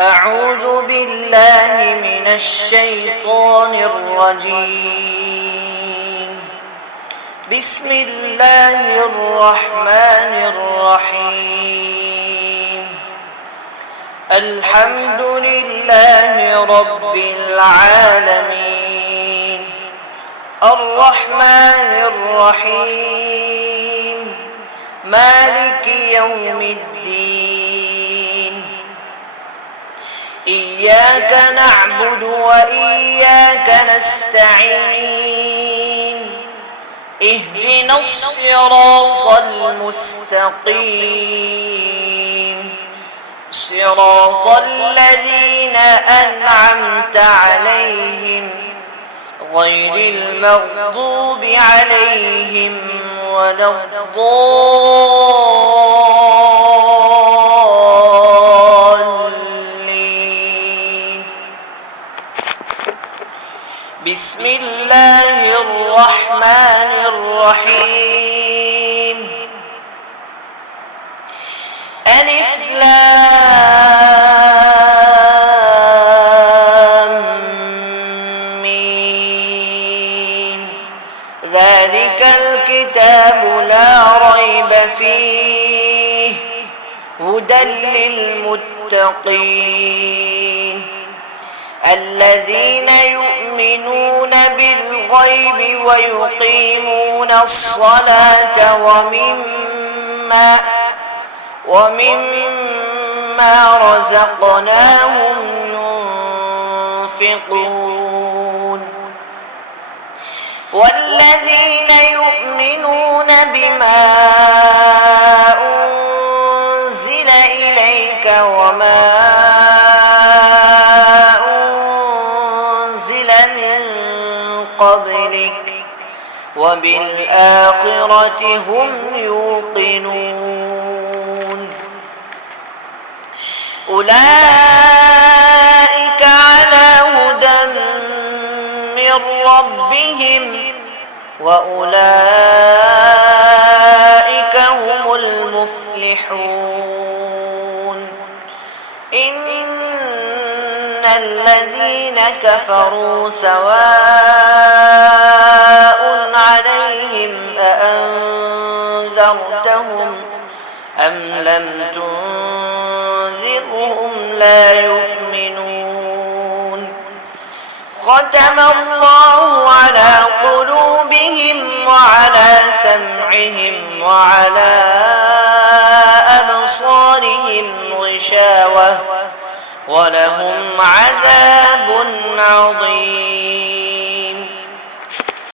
أعوذ بالله من الشيطان الرجيم. بسم الله الرحمن الرحيم. الحمد لله رب العالمين، الرحمن الرحيم، مالك يوم الدين. إياك نعبد وإياك نستعين. اهدنا الصراط المستقيم، صراط الذين أنعمت عليهم غير المغضوب عليهم ولا الضالين. بسم الله الرحمن الرحيم. ألف لام ميم. ذلك الكتاب لا ريب فيه هدى للمتقين الذين يؤمنون بالغيب ويقيمون الصلاة ومما رزقناهم ينفقون والذين يؤمنون بما أنزل إليك وما أنزل من قبلك وبالآخرة هم يوقنون. أولئك على هدى من ربهم وأولئك هم المفلحون. إن الذين كفروا سواء عليهم أأنذرتهم أم لم تنذرهم لا يؤمنون. ختم الله على قلوبهم وعلى سمعهم وعلى أبصارهم غشاوة ولهم عذاب